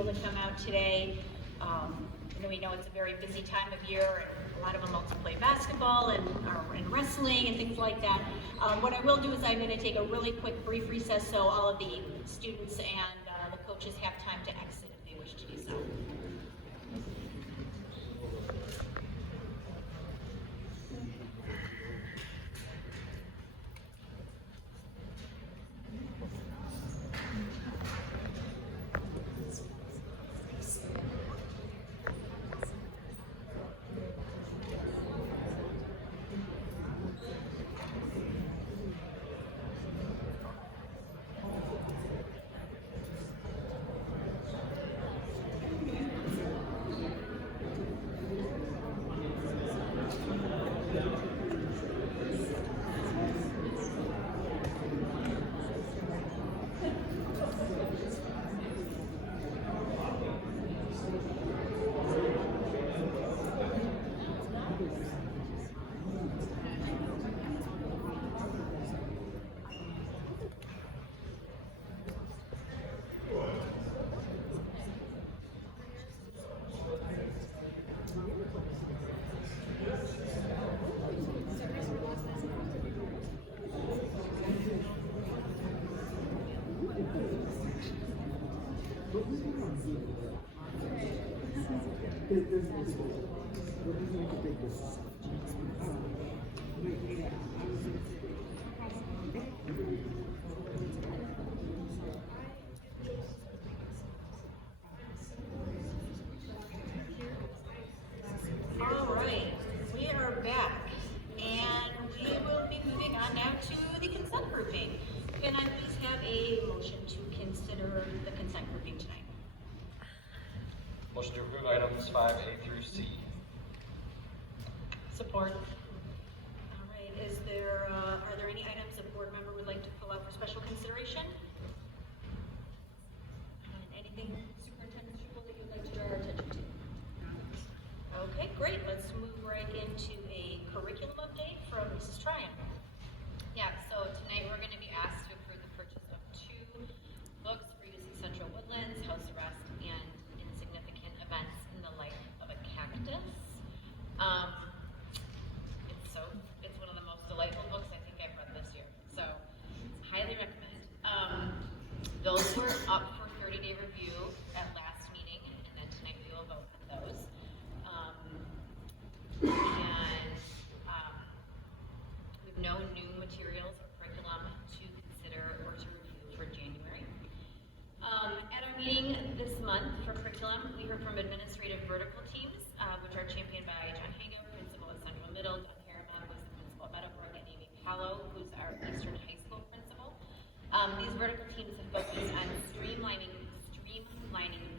able to come out today. We know it's a very busy time of year, and a lot of them also play basketball and wrestling and things like that. What I will do is I'm going to take a really quick brief recess so all of the students and the coaches have time to exit if they wish to do so. All right, we are back, and we will be moving on now to the consent grouping. Can I please have a motion to consider the consent grouping tonight? Motion to approve items 5A through C. Support. All right, are there any items a board member would like to pull out for special consideration? Anything, Superintendent Struble, that you'd like to draw our attention to? Okay, great. Let's move right into a curriculum update from Mrs. Tryon. Yeah, so tonight we're going to be asked to approve the purchase of 2 books for use in Central Woodlands, House Arrest, and Insignificant Events in the Life of a Cactus. It's one of the most delightful books I think I've read this year, so highly recommend. Those were up for 30-day review at last meeting, and then tonight we will vote on those. We have no new materials or curriculum to consider or to review for January. At our meeting this month for curriculum, we heard from administrative vertical teams, which are championed by John Hager, principal at Central Middle, Don Harriman, who's the principal at Meadowbrook, and Amy Pallow, who's our Eastern High School principal. These vertical teams have focused on streamlining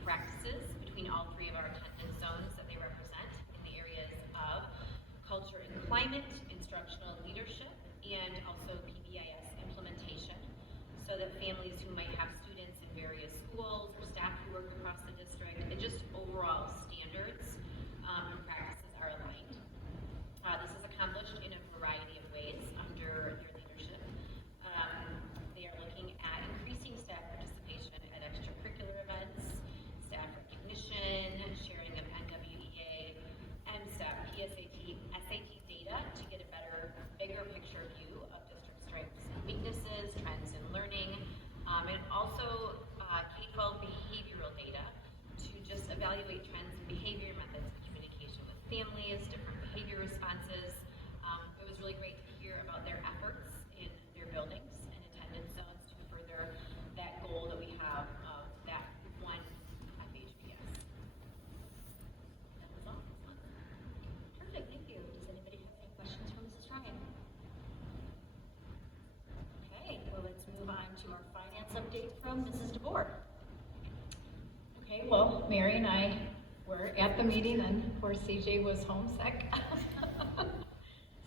practices between all 3 of our attendance zones that they represent in the areas of culture and climate, instructional leadership, and also PBIS implementation, so that families who might have students in various schools or staff who work across the district, and just overall standards and practices are aligned. This is accomplished in a variety of ways under their leadership. They are looking at increasing staff participation at extracurricular events, staff recognition, sharing of NWEA, MSTEP, PSAT, SAT data to get a bigger picture view of district strengths and weaknesses, trends in learning, and also K-12 behavioral data to just evaluate trends in behavior, methods of communication with families, different behavior responses. It was really great to hear about their efforts in their buildings and attendance zones to further that goal that we have of that one FHPS. That was all. Perfect, thank you. Does anybody have any questions for Mrs. Tryon? Okay, well, let's move on to our finance update from Mrs. DeBoer. Okay, well, Mary and I were at the meeting, and poor CJ was homesick.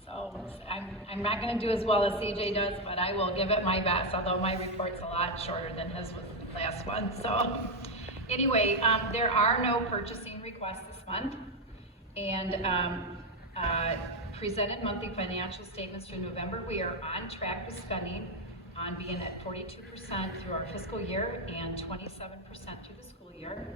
So I'm not going to do as well as CJ does, but I will give it my best, although my report's a lot shorter than his was the last one. So anyway, there are no purchasing requests this month, and presented monthly financial statements through November. We are on track with spending on being at 42% through our fiscal year and 27% through the school year. year.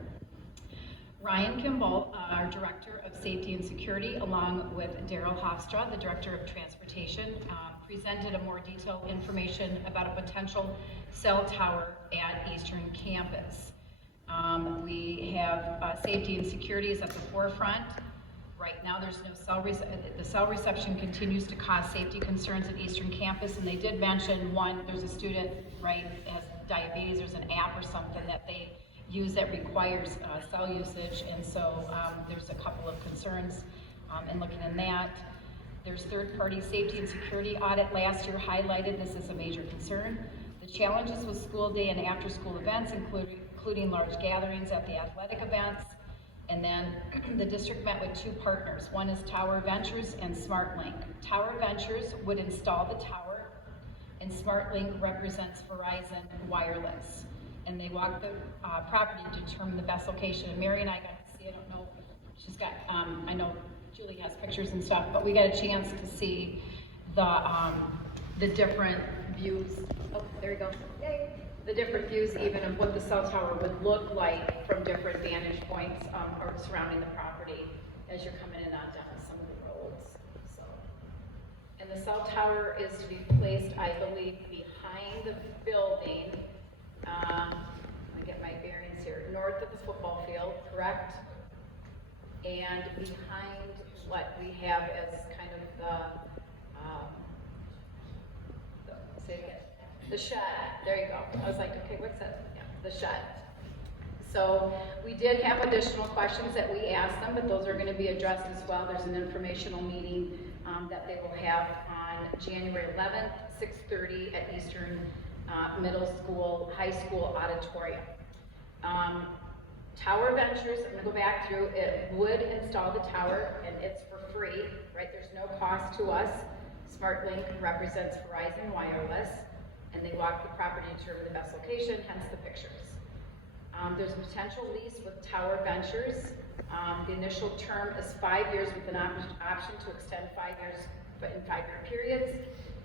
Ryan Kimball, our Director of Safety and Security, along with Daryl Hofstra, the Director of Transportation, presented a more detailed information about a potential cell tower at Eastern Campus. We have safety and security is at the forefront. Right now, there's no the cell reception continues to cause safety concerns at Eastern Campus, and they did mention there's a student, right, has diabetes, there's an app or something that they use that requires cell usage, and so there's a couple of concerns in looking in that. There's third-party safety and security audit last year highlighted this as a major concern. The challenges with school day and after-school events, including large gatherings at the athletic events. And then the district met with two partners. One is Tower Ventures and SmartLink. Tower Ventures would install the tower, and SmartLink represents Verizon Wireless. And they walked the property to determine the best location. And Mary and I got to see, I don't know, she's got, I know Julie has pictures and stuff, but we got a chance to see the different views. Oh, there you go. Yay. The different views even of what the cell tower would look like from different vantage points or surrounding the property as you're coming in on down some of the roads. So, and the cell tower is to be placed, I believe, behind the building. Let me get my bearings here. North of the football field, correct? And behind what we have as kind of say it again. The shed, there you go. I was like, okay, what's that? Yeah, the shed. So we did have additional questions that we asked them, but those are going to be addressed as well. There's an informational meeting that they will have on January 11th, 6:30 at Eastern Middle School, High School Auditorium. Tower Ventures, I'm going to go back through, it would install the tower, and it's for free, right? There's no cost to us. SmartLink represents Verizon Wireless, and they walk the property to determine the best location, hence the pictures. There's a potential lease with Tower Ventures. The initial term is 5 years with an option to extend 5 years, but in 5-year periods.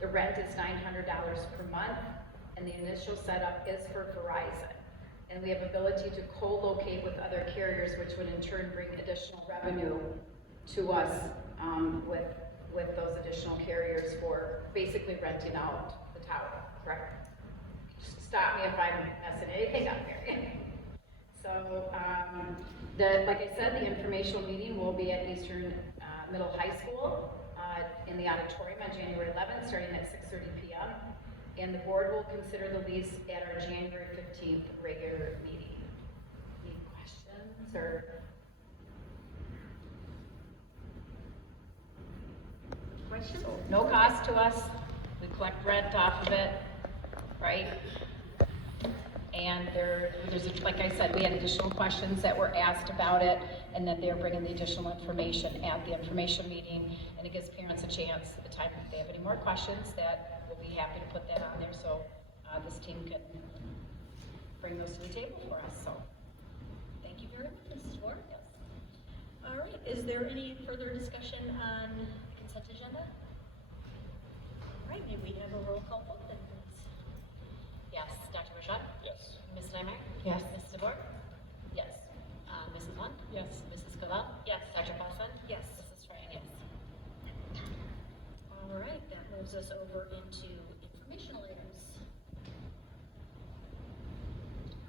The rent is $900 per month, and the initial setup is for Verizon. And we have ability to co-locate with other carriers, which would in turn bring additional revenue to us with those additional carriers for basically renting out the tower, correct? Stop me if I'm messing anything up here. So, like I said, the informational meeting will be at Eastern Middle High School in the auditorium on January 11th, starting at 6:30 p.m. And the board will consider the lease at our January 15th regular meeting. Any questions or? Questions? So, no cost to us. We collect rent off of it, right? And there's, like I said, we had additional questions that were asked about it, and then they're bringing the additional information at the information meeting, and it gives parents a chance at the time if they have any more questions that we'll be happy to put that on there so this team can bring those to the table for us. So, Thank you very much, Mrs. Ward. Yes. All right, is there any further discussion on the consent agenda? All right, may we have a roll call vote then, please? Yes, Dr. Rashad? Yes. Mrs. Nymeyer? Yes. Mrs. DeBoer? Yes. Mrs. Lund? yes. Mrs. Cavell? Yes. Dr. Paulson? Yes. Mrs. Ryan, yes. All right, that moves us over into informational items.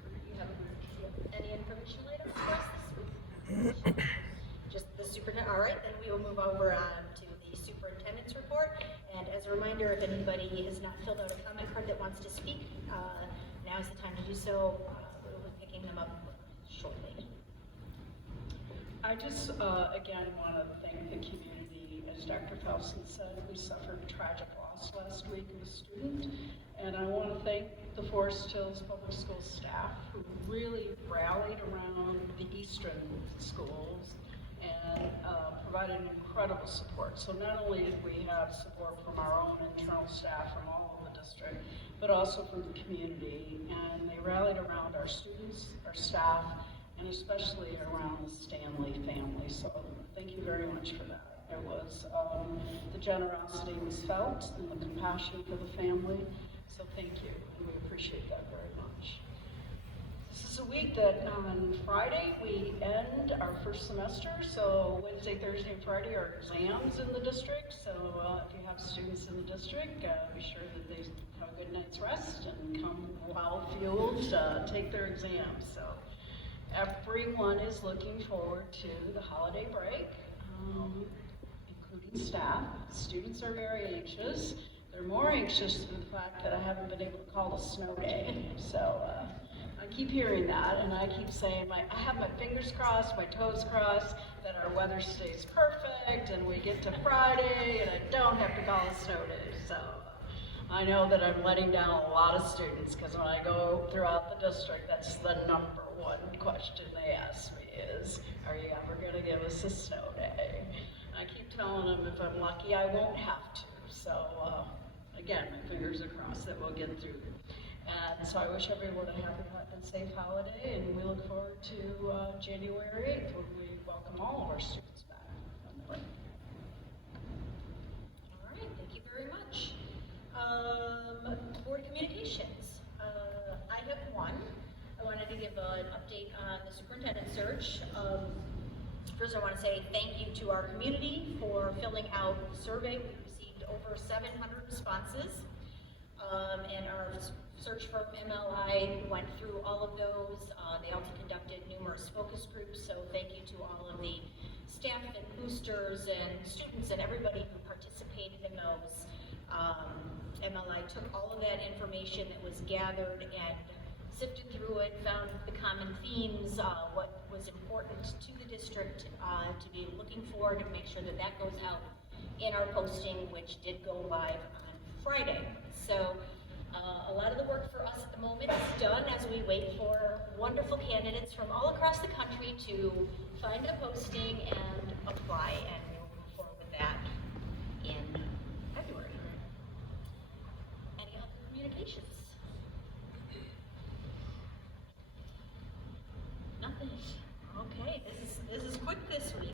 Do you have any informational items for us this week? Just the superintendent. All right, then we will move over to the superintendent's report. And as a reminder, if anybody has not filled out a comment card that wants to speak, now is the time to do so. We'll be picking them up shortly. I just, again, want to thank the community. As Dr. Felsen said, we suffered a tragic loss last week of a student, and I want to thank the Forest Hills Public School staff who really rallied around the eastern schools and provided incredible support. So not only did we have support from our own internal staff from all over the district, but also from the community, and they rallied around our students, our staff, and especially around the Stanley family. So thank you very much for that. It was, the generosity was felt and the compassion for the family. So thank you, and we appreciate that very much. This is a week week that on Friday, we end our first semester. So Wednesday, Thursday, and Friday are exams in the district. So if you have students in the district, be sure that they have a good night's rest and come well fueled to take their exams. So everyone is looking forward to the holiday break, including staff. Students are very anxious. They're more anxious for the fact that I haven't been able to call a snow day. So I keep hearing that, and I keep saying, I have my fingers crossed, my toes crossed, that our weather stays perfect, and we get to Friday, and I don't have to call a snow day. So I know that I'm letting down a lot of students, because when I go throughout the district, that's the number one question they ask me is, are you ever going to give us a snow day? I keep telling them if I'm lucky, I won't have to. So again, my fingers are crossed that we'll get through. And so I wish everyone a happy and safe holiday, and we look forward to January 8th when we welcome all of our students back. All right, thank you very much. Board communications. I have one. I wanted to give an update on the superintendent search. First, I want to say thank you to our community for filling out the survey. We received over 700 responses, and our search firm MLI went through all of those. They also conducted numerous focus groups, so thank you to all of the staff and boosters and students and everybody who participated in those. MLI took all of that information that was gathered and sifted through it, found the common themes, what was important to the district to be looking for, to make sure that that goes out in our posting, which did go live on Friday. So a lot of the work for us at the moment is done as we wait for wonderful candidates from all across the country to find a posting and apply, and we'll move forward with that in February. Any other communications? Nothing. Okay, this is quick this week.